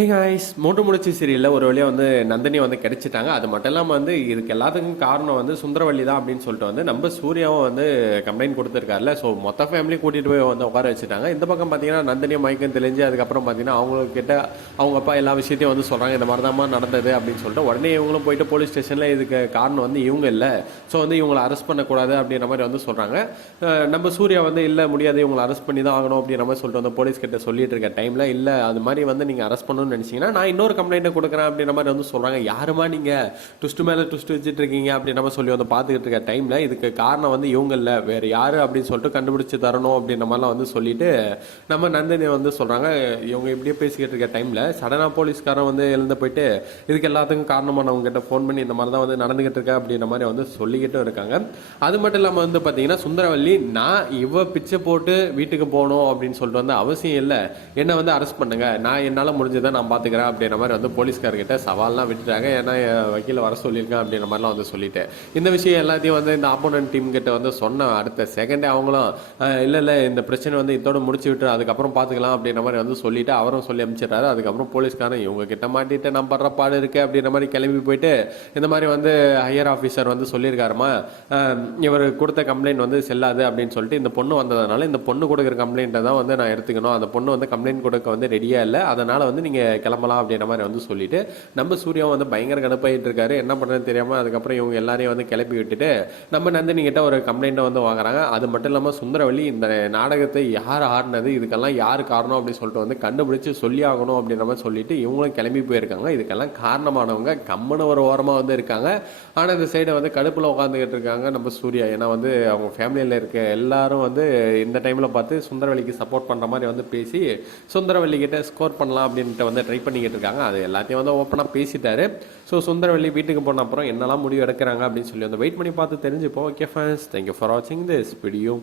Hey guys, மூன்று முடிச்சு சீரியலில் ஒரு வழியாக நந்தினி கிடைச்சிட்டாங்க. அது மட்டும் இல்லாமல் இதுக்கு எல்லாத்துக்கும் காரணம் சுந்தரவள்ளி தான் அப்படின்னு சொல்லிட்டு நம்ம சூர்யாவும் கம்ப்ளைண்ட் கொடுத்துருக்காருல. ஸோ மொத்த ஃபேமிலி கூட்டிகிட்டு போய் உட்கார வச்சுட்டாங்க. இந்த பக்கம் பார்த்தீங்கன்னா நந்தினியும் மயக்கம் தெளிஞ்சு அதுக்கப்புறம் பார்த்தீங்கன்னா அவங்கக்கிட்ட அவங்க அப்பா எல்லா விஷயத்தையும் சொல்கிறாங்க, இந்த மாதிரி தான் நடந்தது அப்படின்னு சொல்லிட்டு. உடனே இவங்களும் போயிட்டு போலீஸ் ஸ்டேஷனில் இதுக்கு காரணம் இவங்க இல்லை, ஸோ இவங்களை அரெஸ்ட் பண்ணக்கூடாது அப்படின்ற மாதிரி சொல்கிறாங்க. நம்ம சூர்யா இல்லை முடியாது, இவங்களை அரெஸ்ட் பண்ணி தான் ஆகணும் அப்படின்ற மாதிரி சொல்லிட்டு போலீஸ் கிட்ட சொல்லிட்டு இருக்க டைமில் இல்லை அது மாதிரி நீங்கள் அரெஸ்ட் பண்ணணும் நினைச்சீங்கன்னா நான் இன்னொரு கம்ப்ளைண்ட் கொடுக்குறேன் அப்படின்ற மாதிரி சொல்றாங்க. யாருமா நீங்க ட்விஸ்ட் மேல ட்விஸ்ட் வச்சுட்டு இருக்கீங்க அப்படின்ற சொல்லி பார்த்துக்கிட்டு இருக்க டைம்ல இதுக்கு காரணம் இவங்க இல்ல வேற யாரு அப்படின்னு சொல்லிட்டு கண்டுபிடிச்சு தரணும் அப்படின்ற மாதிரிலாம் சொல்லிட்டு நம்ம நந்தினி சொல்றாங்க. இவங்க இப்படியே பேசிக்கிட்டு இருக்க டைம்ல சடனா போலீஸ்காரன் எழுந்து போயிட்டு இதுக்கு எல்லாத்துக்கும் காரணமானவங்க கிட்ட ஃபோன் பண்ணி இந்த மாதிரி தான் நடந்துகிட்டு இருக்க அப்படின்ற மாதிரி சொல்லிக்கிட்டு இருக்காங்க. அது மட்டும் இல்லாம பாத்தீங்கன்னா சுந்தரவல்லி நான் இவ பிச்சை போட்டு வீட்டுக்கு போகணும் அப்படின்னு சொல்லிட்டு அவசியம் இல்லை, என்ன அரெஸ்ட் பண்ணுங்க, நான் என்னால முடிஞ்சதை நான் பார்த்துக்கிறேன் அப்படின்ற மாதிரி போலீஸ்கார்கிட்ட சவால்லாம் விட்டுட்டாங்க. ஏன்னா வக்கீல வர சொல்லியிருக்கேன் அப்படின்ற மாதிரிலாம் சொல்லிட்டு இந்த விஷயம் எல்லாத்தையும் இந்த ஆப்போனன்ட் டீம் கிட்ட சொன்ன அடுத்த செகண்டே அவங்களும் இல்லை இந்த பிரச்சனை இதோட முடிச்சு விட்டு அதுக்கப்புறம் பார்த்துக்கலாம் அப்படின்ற மாதிரி சொல்லிட்டு அவரும் சொல்லி அமைச்சிடறாரு. அதுக்கப்புறம் போலீஸ்காரன் இவங்க கிட்ட மாட்டிட்டு நான் படுற பாடு இருக்கு அப்படின்ற மாதிரி கிளம்பி போயிட்டு இந்த மாதிரி ஹையர் ஆஃபீஸர் சொல்லியிருக்காருமா, இவர் கொடுத்த கம்ப்ளைண்ட் செல்லாது அப்படின்னு சொல்லிட்டு இந்த பொண்ணு வந்ததுனால இந்த பொண்ணு கொடுக்குற கம்ப்ளைண்ட்டை தான் நான் எடுத்துக்கணும், அந்த பொண்ணு கம்ப்ளைண்ட் கொடுக்க ரெடியா இல்லை, அதனால நீங்க கிளம்பலாம் அப்படின்ற மாதிரி சொல்லிட்டு நம்ம சூர்யாவும் பயங்கர கடுப்பாயிட்டு இருக்காரு. என்ன பண்ணுறதுன்னு தெரியாமல் அதுக்கப்புறம் இவங்க எல்லாரையும் கிளப்பி விட்டுட்டு நம்ம நந்தினி கிட்ட ஒரு கம்ப்ளைண்ட்டை வாங்குறாங்க. அது மட்டும் இல்லாமல் சுந்தரவல்லி இந்த நாடகத்தை யார் ஆடினது, இதுக்கெல்லாம் யார் காரணம் அப்படின்னு சொல்லிட்டு கண்டுபிடிச்சு சொல்லி ஆகணும் அப்படின்ற மாதிரி சொல்லிட்டு இவங்களும் கிளம்பி போயிருக்காங்க. இதுக்கெல்லாம் காரணமானவங்க கம்மன ஒரு ஓரமாக இருக்காங்க. ஆனால் இந்த சைடை கடுப்பில் உட்காந்துக்கிட்டு இருக்காங்க நம்ம சூர்யா. ஏன்னா அவங்க ஃபேமிலியில் இருக்க எல்லாரும் இந்த டைமில் பார்த்து சுந்தரவல்லிக்கு சப்போர்ட் பண்ணுற மாதிரி பேசி சுந்தரவல்லி கிட்ட ஸ்கோர் பண்ணலாம் அப்படின்ட்டு ட்ரை பண்ணிக்கிட்டு இருக்காங்க. அது எல்லாத்தையும் ஓப்பனாக பேசிட்டாரு. ஸோ சுந்தரவல்லி வீட்டுக்கு போன அப்புறம் என்னெல்லாம் முடிவு எடுக்கிறாங்க அப்படின்னு சொல்லி வெயிட் பண்ணி பார்த்து தெரிஞ்சுப்போம். ஓகே ஃப்ரெண்ட்ஸ், தேங்க்யூ ஃபார் வாட்சிங் திஸ் வீடியோ.